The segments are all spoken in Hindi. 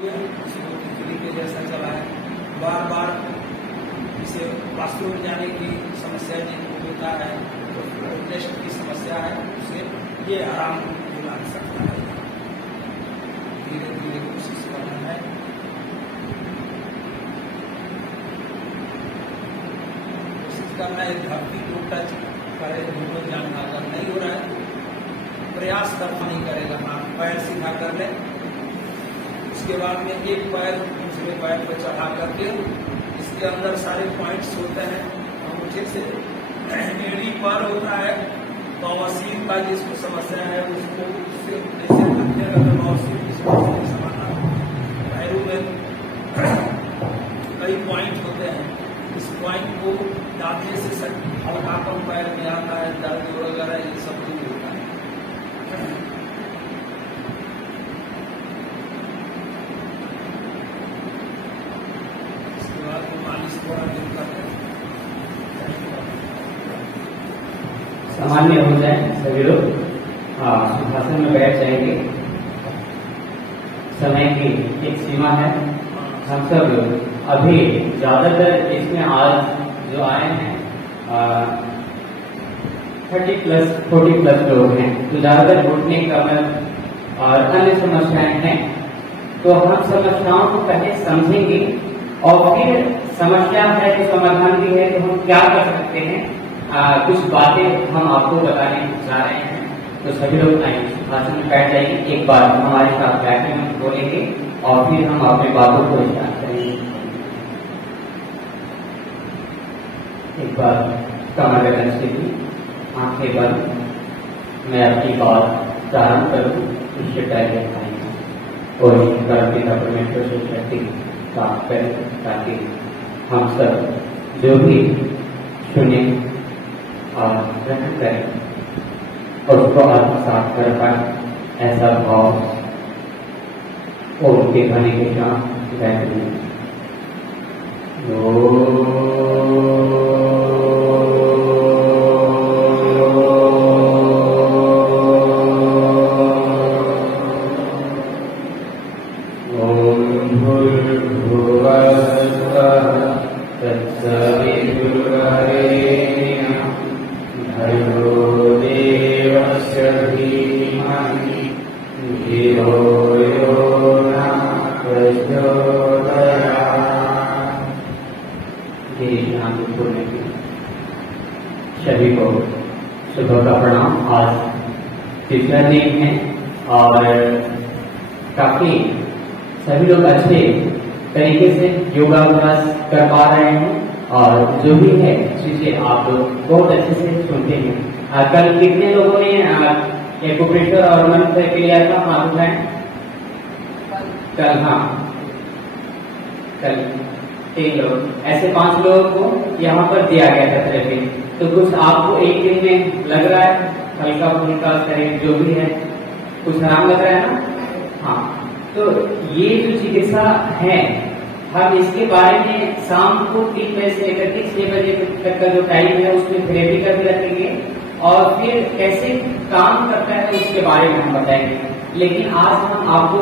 तितली के जैसा चला है, बार बार इसे वॉशरूम जाने की समस्या जिनको होता है, तो टेस्ट की समस्या है, उसे ये आराम दिला सकता है। धीरे धीरे कोशिश करना है। कोशिश करना है धरती को टच करे, दोनों जान अगर नहीं हो रहा है प्रयास करना नहीं करेगा, हाथ पैर सीधा कर ले। उसके बाद में एक पैर दूसरे पैर पर चढ़ा करके इसके अंदर सारे पॉइंट्स होते हैं, अंगूठे से एड़ी पर होता है बवासीर का जिसको समस्या है उसको उससे जैसे बवासीर की समस्या का समाधान। पैरों में कई पॉइंट होते हैं, इस पॉइंट को दांतने से हल्कापन पैर में आता है, दर्द वगैरह ये सब दूर होता है। इसके बाद मालिश थोड़ा दिन करते हैं। सामान्य हो जाए सभी लोग, सिंहासन में बैठ जाएंगे। समय की एक सीमा है, हम सब अभी ज्यादातर इसमें आज जो आए हैं 30+40+ लोग हैं, तो ज्यादातर घुटने कमर और अन्य समस्याएं हैं। तो हम समस्याओं को पहले समझेंगे और फिर समस्या है तो समाधान भी है, तो हम क्या कर सकते हैं, कुछ बातें हम आपको बताने जा रहे हैं। तो सभी लोग आएंगे, सिंहासन में बैठ जाएंगे, एक बार हमारे साथ बैठे हम बोलेंगे और फिर हम अपनी बातों को स्टार्ट करेंगे। एक बार कमर गर्दन से भी आंखें बंद, मैं अपनी बात प्रारंभ करूं, इससे पहले खाएंगे और करते का परमेश्वर से शक्ति प्राप्त करें, ताकि हम सब जो भी सुने और ग्रहण करें और उसको आत्मसात कर पाए, ऐसा भाव और उनके घने के साथ बैठे। सभी को सुबह का प्रणाम। आज तीसरा दिन है और काफी सभी लोग अच्छे तरीके से योगाभ्यास कर पा रहे हैं और जो भी है चीजें आप लोग बहुत अच्छे से सुनते हैं। कल कितने लोगों ने एक्यूप्रेशर और मंत्र के लिया था, हाथ उठाएं। कल, हाँ कल 3 लोग, ऐसे 5 लोगों को यहाँ पर दिया गया था थेरेपी। तो कुछ आपको एक दिन में लग रहा है, हल्का फुल्का शरीर जो भी है, कुछ आराम लग रहा है ना? हाँ, तो ये जो चिकित्सा है हम इसके बारे में शाम को 3 बजे से लेकर के 6 बजे तक का जो टाइम है उसमें थेरेपी का भी रखेंगे और फिर कैसे काम करता है उसके बारे में हम बताएंगे। लेकिन आज हम आपको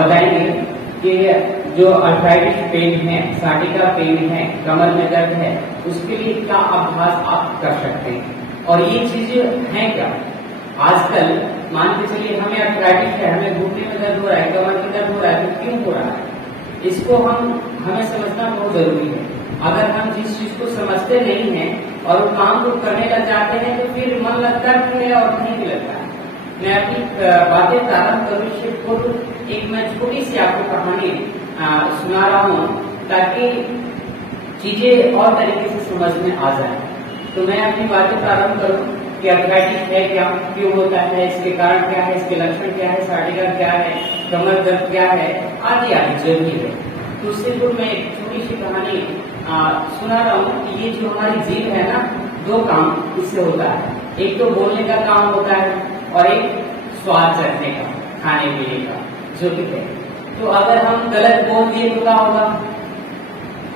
बताएंगे कि जो अर्थराइटिस पेन है, साटिका पेन है, कमर में दर्द है, उसके लिए क्या अभ्यास आप कर सकते हैं और ये चीजें हैं क्या। आजकल मान के चलिए हमें अर्थराइटिस है, हमें घुटने में दर्द हो रहा है, कमर में दर्द हो रहा है, तो क्यों हो रहा है इसको हमें समझना बहुत जरूरी है। अगर हम जिस चीज को समझते नहीं है और काम को करने लग जाते हैं तो फिर मन लगता है और नहीं भी लगता है। मैं अपनी बातें प्रारंभ करूँ इससे पूर्व एक मैं छोटी सी आपको कहानी सुना रहा हूँ ताकि चीजें और तरीके से समझ में आ जाए। तो मैं अपनी बातें प्रारंभ करूँ कि अर्थराइटिस है क्या, क्यों होता है, इसके कारण क्या है, इसके लक्षण क्या है, साटिका क्या है, कमर दर्द क्या है, आदि आदि जो भी है। तो उससे पूर्व मैं एक छोटी सी कहानी सुना रहा हूँ कि ये जो हमारी जीभ है ना, 2 काम इससे होता है। एक तो बोलने का काम होता है और एक स्वाद चखने का, खाने पीने का जो भी है। तो अगर हम गलत बोल दिए तो क्या होगा,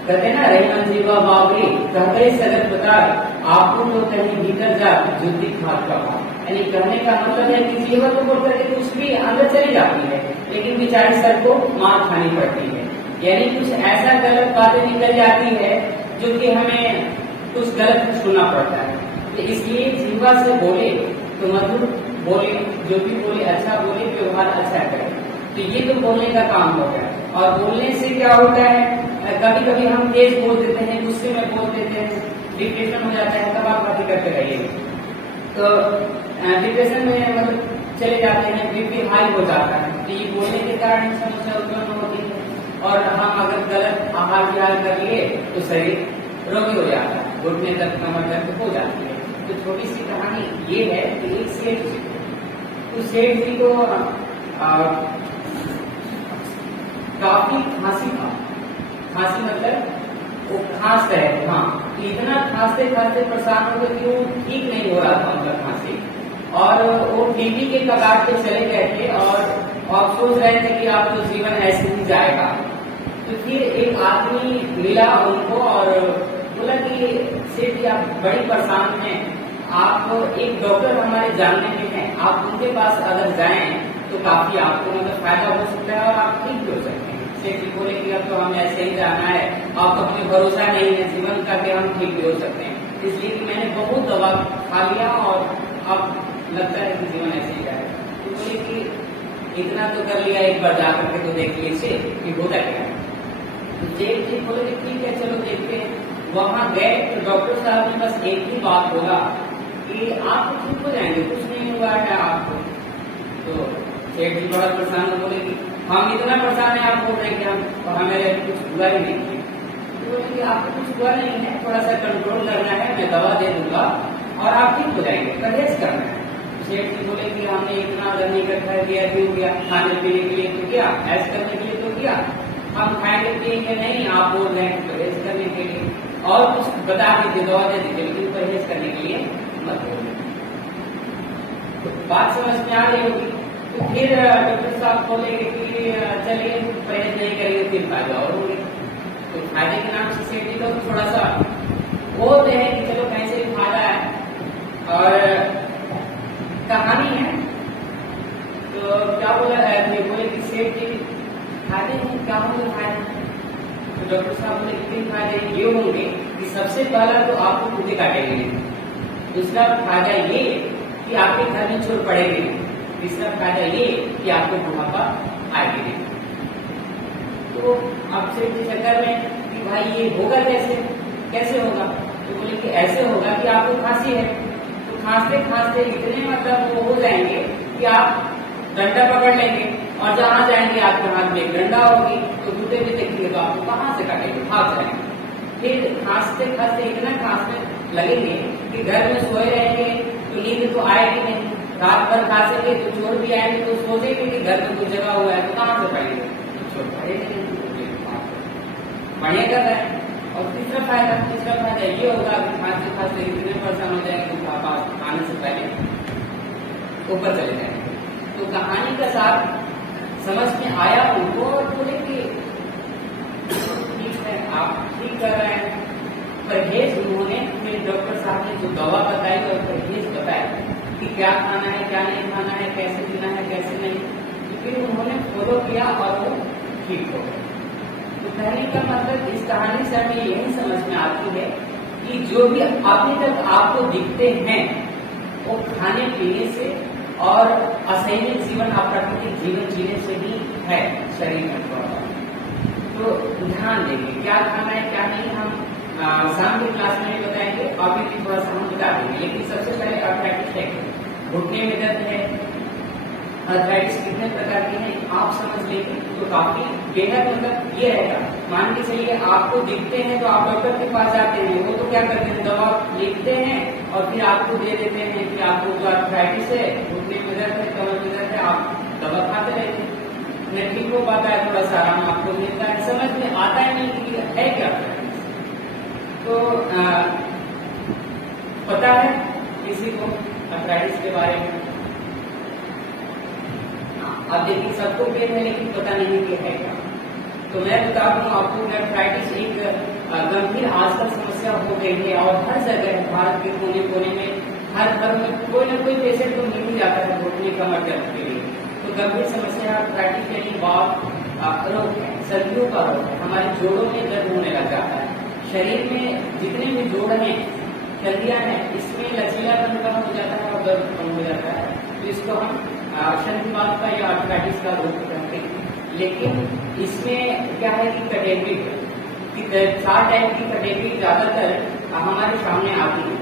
कहते ना रहीमन जीवा बाबरी कहते सगत बता आपको तो कहीं भीतर जा जुद्दी खाद का भाव। यानी कहने का मतलब है कि जीवन को बोल करके कुछ भी अंदर चली जाती है, लेकिन बेचारी सर को मार खानी पड़ती है। यानी कुछ ऐसा गलत बातें निकल जाती है जो कि हमें कुछ गलत सुनना पड़ता है। तो इसलिए जिह्वा से बोले तो मधुर बोले, जो भी बोले अच्छा बोले, व्यवहार अच्छा करे। तो ये तो बोलने का काम हो गया। और बोलने से क्या होता है, कभी कभी हम तेज बोल देते हैं, गुस्से में बोल देते हैं, डिप्रेशन हो जाता है, तब आप बातें करते रहिए। तो डिप्रेशन में मतलब चले जाते हैं, बीपी हाई हो जाता है। तो ये बोलने के कारण समस्या उत्पन्न होती है। और हम अगर गलत आहार विहार कर लिए तो शरीर रोगी हो जाता है, घुटने तक कमर दर्द हो जाती है। तो छोटी सी कहानी ये है कि एक सेठ जी, उस सेठ जी को काफी खांसी था। खांसी मतलब वो खांस रहे थे, हाँ, इतना खांसते खांसते परेशान हो गए कि वो ठीक नहीं हो रहा था उनका खांसी। और वो टीबी के कगार पे चले गए थे और सोच रहे थे कि आप तो जीवन ऐसे ही जाएगा। तो फिर एक आदमी मिला उनको और बोला कि सेठ जी आप बड़ी परेशान हैं, आप एक डॉक्टर हमारे जानने में हैं, आप उनके पास अगर जाएं तो काफी आपको मतलब फायदा हो सकता है और आप ठीक भी हो सकते हैं। सेठ जी बोले कि अब तो हमें ऐसे ही जाना है, आपको हमें भरोसा नहीं है जीवन का कि हम ठीक भी हो सकते हैं, इसलिए कि मैंने बहुत दवा खा लिया और अब लगता है कि जीवन ऐसे ही जाएगा। तो बोले कि इतना तो कर लिया, एक बार जाकर के तो देख लीजिए कि होता क्या है। तो सेठ जी बोले कि ठीक है चलो देखते हैं। वहां गए तो डॉक्टर साहब ने बस एक ही बात बोला कि आप ठीक हो जाएंगे, कुछ नहीं हुआ है आपको। तो सेठ जी बड़ा परेशान हो, बोले कि हम इतना परेशान है, आप बोल रहे हैं कि हमें कुछ हुआ ही नहीं है। तो बोले कि आपको कुछ हुआ नहीं है, थोड़ा सा कंट्रोल करना है, मैं दवा दे दूंगा और आप ठीक हो जाएंगे, परहेज करना है। सेठ जी बोले कि हमने इतना रनिंग कर दिया, क्यों किया, खाने पीने के लिए तो किया, ऐसा करने के लिए तो किया, हम खाएंगे पिएंगे नहीं, आप बोल रहे हैं परहेज करने के लिए और कुछ बता दीजिए, दवा दे दीजिए, लेकिन परहेज करने के लिए मत बोलिए। तो बात समझ में आ रही होगी। तो फिर डॉक्टर साहब बोले कि चलिए परहेज नहीं करेंगे फिर फायदा और होंगे। तो फायदे के नाम से सेठ जी लोग थोड़ा सा बोलते हैं कि चलो कैसे भी फायदा है। और कहानी है तो क्या बोला बोले कि सेठ जी फायदे नहीं, क्या होंगे फायदे। तो डॉक्टर साहब बोले कि फायदे ये होंगे कि सबसे पहला तो आपको कुत्ते काटेंगे, दूसरा फायदा ये कि आपके घर में चोर पड़ेंगे, तीसरा फायदा ये कि आपको बुढ़ापा आएगी नहीं। तो अब सेठ जी चक्कर में कि भाई ये होगा कैसे होगा। तो बोले कि ऐसे होगा कि आपको खांसी है, तो खांसते खांसते इतने मतलब वो हो जाएंगे कि आप डंडा पकड़ लेंगे और जहां जाएंगे आपके हाथ में डंडा होगी, तो जूते भी देखेंगे तो आपको कहां से काटेंगे, भाग जाएंगे। फिर खांसते खांसते इतना खांसने लगेंगे कि घर में सोए रहेंगे तो नींद तो आएगी नहीं, रात भर खांसेंगे तो चोर भी आएंगे तो सोचेंगे कि घर में कोई जगह हुआ है तो कहां से पड़ेंगे, तो चोर पड़ेंगे नहीं, बढ़िया कर रहे हैं। और तीसरा फायदा ये होगा कि खांसते खांसते इतने परेशान हो जाएंगे तो बुढ़ापा आने से पहले ऊपर चले जाएंगे। तो कहानी का साथ समझ में आया उनको और बोले कि ठीक है आप ठीक कर रहे हैं। परहेज उन्होंने फिर डॉक्टर साहब ने जो दवा बताई और परहेज बताया कि क्या खाना है क्या नहीं खाना है, कैसे जीना है कैसे नहीं, फिर उन्होंने फॉलो किया और वो ठीक हो गए। तो कहने का मतलब इस कहानी से हमें यही समझ में आती है कि जो भी अभी तक आपको दिखते हैं वो खाने पीने से और असहनीय जीवन अप्राकृतिक जीवन जीने से ही है शरीर में थोड़ा। तो ध्यान देंगे क्या खाना है क्या नहीं, हम शाम की क्लास में बताएंगे, अभी भी थोड़ा सा हम बता देंगे। लेकिन सबसे पहले आर्थराइटिस है, घुटने में दर्द है, आर्थराइटिस कितने प्रकार की है आप समझ लेंगे तो काफी बेहद मतलब ये रहेगा। मान के चलिए आपको दिखते हैं तो आप डॉक्टर के पास जाते हैं, वो तो क्या करते हैं दवा लिखते हैं और फिर आपको दे देते हैं कि आपको जो आर्थराइटिस है, घुटने में दर्द है, कमर में दर्द है, आप दवा खाते रहते हैं, नहीं ठीक हो पाता है, थोड़ा सा आराम आपको मिलता है, समझ में आता है नहीं कि है क्या। तो पता है किसी को आर्थराइटिस के बारे में? अब देखिए सबको पेन है लेकिन पता नहीं कि है क्या। तो मैं बता दूं आपको आर्थराइटिस एक गंभीर आजकल समस्या हो गई है और हर जगह भारत के कोने कोने में हर घर में कोई ना कोई पेशेंट तो मिल ही जाता है घुटने कमर दर्द के लिए। तो गंभीर समस्या आर्थराइटिस यानी वात रोग है, सर्दियों का रोग है। हमारे जोड़ों में दर्द होने लग जाता है। शरीर में जितने भी जोड़ हैं, हड्डियां हैं, इसमें लचीलापन कम हो जाता है और दर्द कम हो जाता है। तो इसको हम संधिवात का या आर्थराइटिस का रोग कहते हैं। लेकिन इसमें क्या है कि कैटेगरी कि 4 टाइप की कैटेगरी ज्यादातर हमारे सामने आती है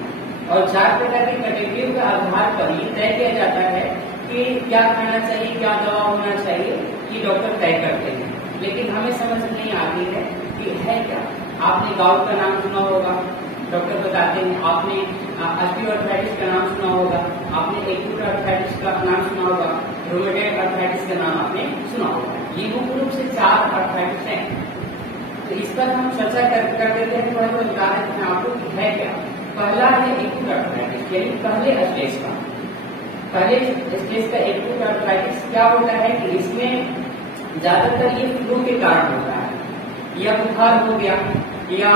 और 4 प्रकार की कैटेगरियों के आधार पर ये तय किया जाता है कि क्या खाना चाहिए, क्या दवा होना चाहिए, ये डॉक्टर तय करते हैं। लेकिन हमें समझ नहीं आती है कि है क्या। आपने गाउट का नाम सुना होगा, डॉक्टर बताते हैं। आपने ऑस्टियोआर्थराइटिस का नाम सुना होगा, आपने एक्यूट आर्थराइटिस का नाम सुना होगा, रूमेटॉइड आर्थराइटिस का नाम आपने सुना होगा। ये मुख्य रूप से 4 आर्थराइटिस हैं। तो इस पर हम चर्चा कर देते हैं, थोड़ा सा बता देते हैं आपको कि है क्या। पहला है एक्यूट आर्थराइटिस, यानी पहले स्टेज का। पहले स्टेज का एक्यूट आर्थराइटिस क्या होता है कि इसमें ज्यादातर ये फ्लू के कारण होता है, या बुखार हो गया, या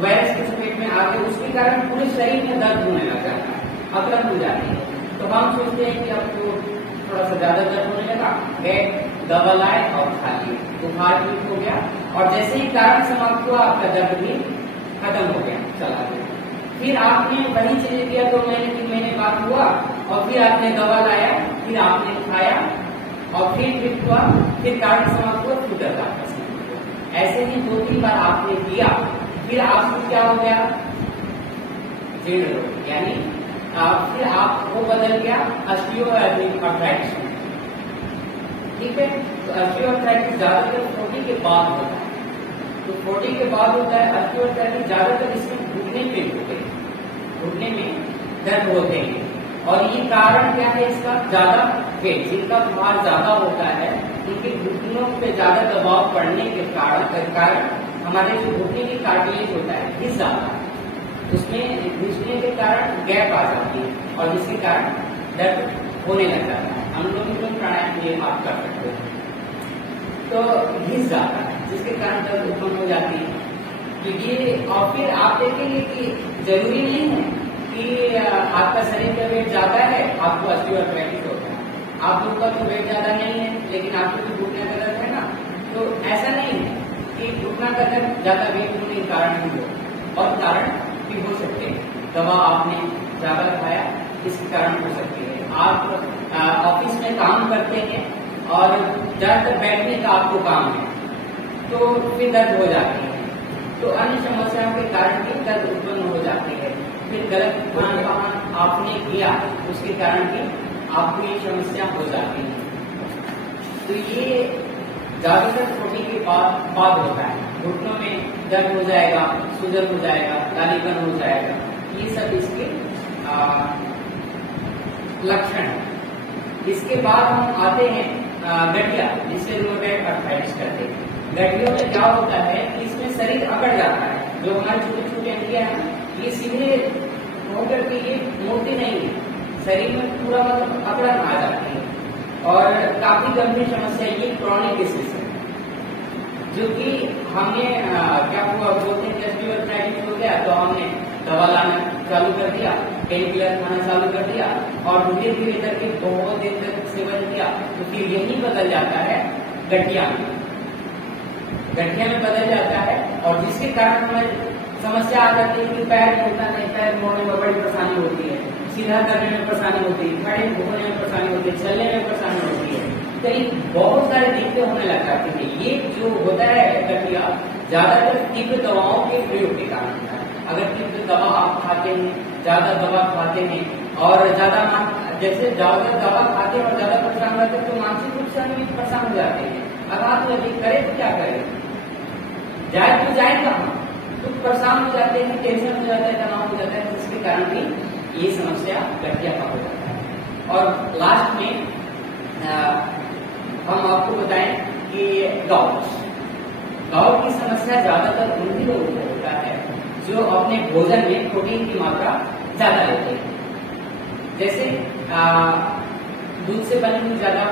वायरस के चपेट में आके उसके कारण पूरे शरीर में दर्द होने लग जाता है, अकड़न हो जाती है। तो हम सोचते हैं कि आपको थोड़ा सा ज्यादा दर्द होने लगा, गए दवा लाए और खा लिए, बुखार ठीक हो गया, और जैसे ही कारण समाप्त हुआ आपका दर्द भी खत्म हो गया, चला गया। फिर आपने वही चीजें किया, 2 महीने 3 महीने बाद हुआ, और फिर आपने दवा लाया, फिर आपने खाया, और फिर हुआ, फिर कारण समाप्त हुआ, फिर दर्द आपका समाप्त हुआ। ऐसे ही 2-3 बार आपने किया, फिर आपको क्या हो गया, जीर्ण रोग, यानी फिर आपको बदल गया ऑस्टियोआर्थराइटिस में। ठीक है, तो ऑस्टियोआर्थराइटिस ज्यादातर 40 के बाद होता है। तो 40 के बाद होता है ऑस्टियोआर्थराइटिस, ज्यादातर इसमें घुटने में होते हैं, घुटने में दर्द होते हैं। और ये कारण क्या है इसका, ज्यादा वेट, जिनका भार ज्यादा होता है उनके घुटनों पे ज्यादा दबाव पड़ने के कारण हमारे जो घुटने की कार्टिलेज होता है घिस जाता है, उसमें घिसने के कारण गैप आ जाती है, और जिसके कारण दर्द होने लग जाता है। अनुलोम प्राणायाम ये आप कर सकते हैं। तो घिस जाता है, जिसके कारण दर्द उत्पन्न हो जाती है। तो ये, और फिर आप देखेंगे कि जरूरी नहीं है कि आपका शरीर का वेट ज्यादा है आपको ऑस्टियोआर्थराइटिस होता है। आप लोग का तो वेट ज्यादा नहीं है, लेकिन आपको तो घुटने का दर्द है ना, तो ऐसा नहीं है कि घुटना का दर्द ज्यादा वेट होने के कारण ही हो, और कारण भी हो सकते हैं। दवा आपने ज्यादा खाया, इसके कारण हो सकती है। आप ऑफिस में काम करते हैं और ज्यादातर बैठने का आपको काम है, तो फिर दर्द हो जाती है। तो अन्य समस्याओं के कारण भी दर्द उत्पन्न हो जाती है। फिर गलत खान पान आपने किया, उसके कारण भी आपको ये समस्या हो जाती है। तो ये ज्यादातर 40 के बाद होता है। घुटनों में दर्द हो जाएगा, सूजन हो जाएगा, लालीपन हो जाएगा, ये सब इसके लक्षण है। इसके बाद हम आते हैं गठिया, जिसे रूमेटॉइड आर्थराइटिस कहते हैं। गठियों में क्या होता है कि इसमें शरीर अकड़ जाता है, जो हमारी छोटी छोटी हड्डियां हैं ये सीधे होकर के ये मोटी नहीं है, शरीर में पूरा मतलब अकड़न आ जाती है, और काफी गंभीर समस्या ये क्रॉनिक डिसीज है, जो कि हमने क्या हुआ, बोलते हैं ऑस्टियोआर्थराइटिस हो गया तो हमने दवा लाना चालू कर दिया, पेन किलर खाना चालू कर दिया, और धीरे धीरे करके बहुत दिन तक सेवन किया, तो फिर यही बदल जाता है गठिया में, गठिया में बदल जाता है, और जिसके कारण हमें समस्या आ जाती है कि पैर मोड़ना नहीं, पैर मोड़ने में बड़ी परेशानी होती है, सीधा करने में परेशानी होती है, खड़े घूमने में परेशानी होती है, चलने में परेशानी होती है, कई बहुत सारी दिक्कतें होने लग जाती है। ये जो होता है गठिया ज्यादातर तीव्र दवाओं के प्रयोग के कारण होता है। अगर तीव्र दवा आप खाते हैं, ज्यादा दवा खाते हैं, और ज्यादा जैसे ज्यादा दवा खाते हैं और ज्यादा परेशान रहते हैं, तो मानसिक रूप से हम भी परेशान हो जाते हैं। अब आप करें तो क्या करें, जाए तो जाए कहाँ, तो परेशान हो जाते हैं, टेंशन हो जाता है, तनाव हो जाता है, जिसके कारण भी ये समस्या गठिया का हो जाता है। और लास्ट में हम आपको बताएं कि गाउट की समस्या ज्यादातर उन्हीं लोगों को होता है जो अपने भोजन में प्रोटीन की मात्रा ज्यादा लेते हैं। जैसे दूध से बनी हुई ज्यादा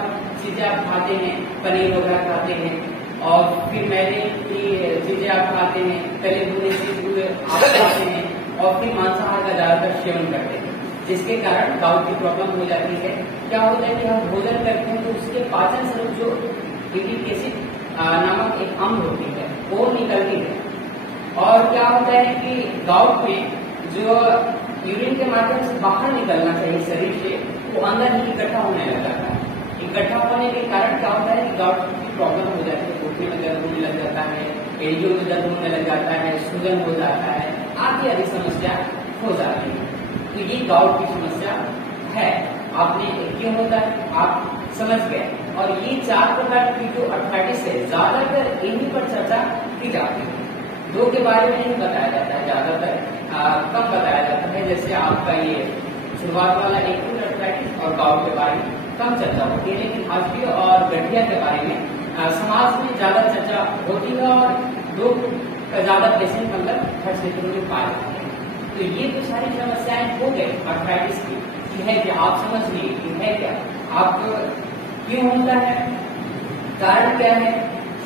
चीजें आप खाते हैं, पनीर वगैरह खाते हैं, और फिर मैदे की चीजें आप खाते हैं, तले भुने चीज आप खाते हैं, और फिर मांसाहार का ज्यादातर सेवन करते हैं। जिसके कारण गाउट की प्रॉब्लम हो जाती है। क्या होता है कि हम भोजन करते हैं तो उसके पाचन स्वरूप जो यूरिक एसिड नामक एक अम्ल होती है वो निकलती है, और क्या होता है कि गाउट में जो यूरिन के माध्यम से बाहर निकलना चाहिए शरीर से, वो अंदर ही इकट्ठा होने लग जाता है। इकट्ठा होने के कारण क्या होता है कि गाउट की प्रॉब्लम हो जाती है, घुटने में दर्द होने लग जाता है, एडियो में दर्द होने लग जाता है, सूजन हो जाता है, आदि आदि समस्या हो जाती है। तो ये गाउट की समस्या है। आपने क्यों होता है आप समझ गए। और ये 4 प्रकार की जो अर्थराइटिस है ज्यादातर इन्हीं पर चर्चा की जाती है। 2 के बारे में नहीं बताया जाता है, ज्यादातर कम बताया जाता है। जैसे आपका ये शुरुआत वाला एक्यूट अर्थराइटिस और गाउट के बारे में कम चर्चा होती है, लेकिन हार्ट और गठिया के बारे में समाज में ज्यादा चर्चा होती है और लोग का ज्यादा पेशेंट मतलब हर क्षेत्रों में पाए जाते हैं। तो ये तो सारी समस्याएं हो गई अर्थराइटिस की, है क्या आप समझ लीजिए कि है क्या, आपको क्यों होता है, कारण क्या है।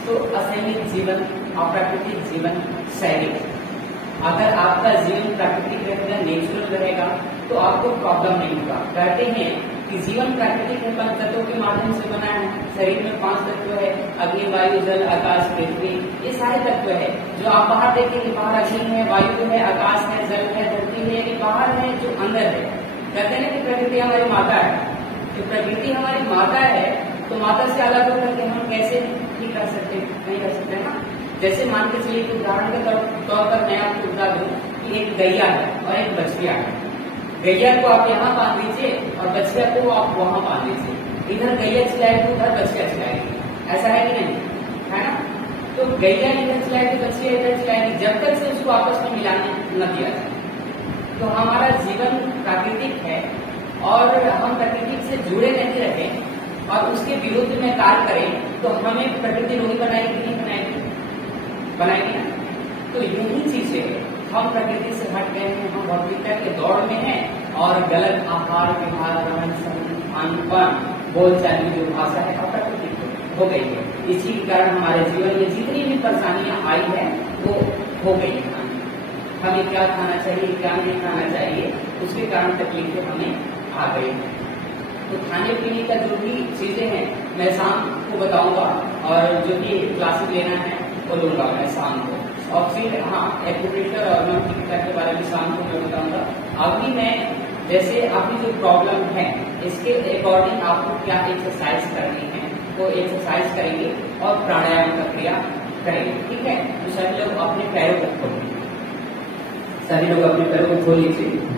तो असंयमित जीवन, अप्राकृतिक जीवन शैली। अगर आपका जीवन प्राकृतिक रहेगा, नेचुरल रहेगा, तो आपको प्रॉब्लम नहीं होगा। कहते हैं कि जीवन प्राकृतिक है, 5 तत्वों के माध्यम से बना है। शरीर में 5 तत्व है, अग्नि, वायु, जल, आकाश, पृथ्वी, ये सारे तत्व है। जो आप बाहर देखेंगे, बाहर अग्नि है, वायु है, आकाश है, जल है, धरती है, ये बाहर है, जो अंदर है। कहते हैं कि प्रकृति हमारी माता है। तो प्रकृति हमारी माता है, तो माता से अलग होकर के हम कैसे नहीं कर सकते, नहीं कर सकते ना। जैसे मान के चलिए उदाहरण के तौर पर मैं आपको बता दूं कि एक गैया है और एक बछिया है। गैया को आप यहाँ बांध दीजिए और बछिया को आप वहां बांध दीजिए। इधर गैया चिल्लाएगी, उधर बछिया चिल्लाएगी, ऐसा है कि नहीं, है ना। तो गैया इधर चिल्लाएगी, बछिया इधर चिल्लाएगी, जब तक से उसको आपस में मिलाने न दिया जाए। तो हमारा जीवन प्राकृतिक है और हम प्रकृति से जुड़े नहीं रहे और उसके विरुद्ध में कार्य करें तो हमें प्रकृति रोगी बनाएगी कि नहीं बनाएगी, बनाएगी ना। तो यही चीजें हम प्रकृति से हट गए हैं, हम भौतिकता के दौड़ में हैं और गलत आहार विहार, रहन सहन, खान-पान, बोलचाल की जो भाषा है अप्राकृतिक हो गई है। इसी के कारण हमारे जीवन में जितनी भी परेशानियां आई है वो हो गई है। हमें क्या खाना चाहिए, क्या नहीं खाना चाहिए, उसके कारण तकलीफें हमें आ गई हैं। तो खाने पीने का जो भी चीजें हैं मैं शाम को बताऊंगा, और जो भी क्लासेस लेना है वो लूंगा मैं शाम को। और फिर हाँ, एक्यूप्रेशर और नॉन के बारे में शाम को मैं बताऊंगा। अभी मैं जैसे अभी जो प्रॉब्लम है इसके अकॉर्डिंग आपको क्या एक्सरसाइज करनी है वो एक्सरसाइज करेंगे और प्राणायाम का क्रिया करेंगे, ठीक है। तो सभी लोग अपने पैरों को खोलिए, सभी लोग अपने पैरों को खोल लीजिए।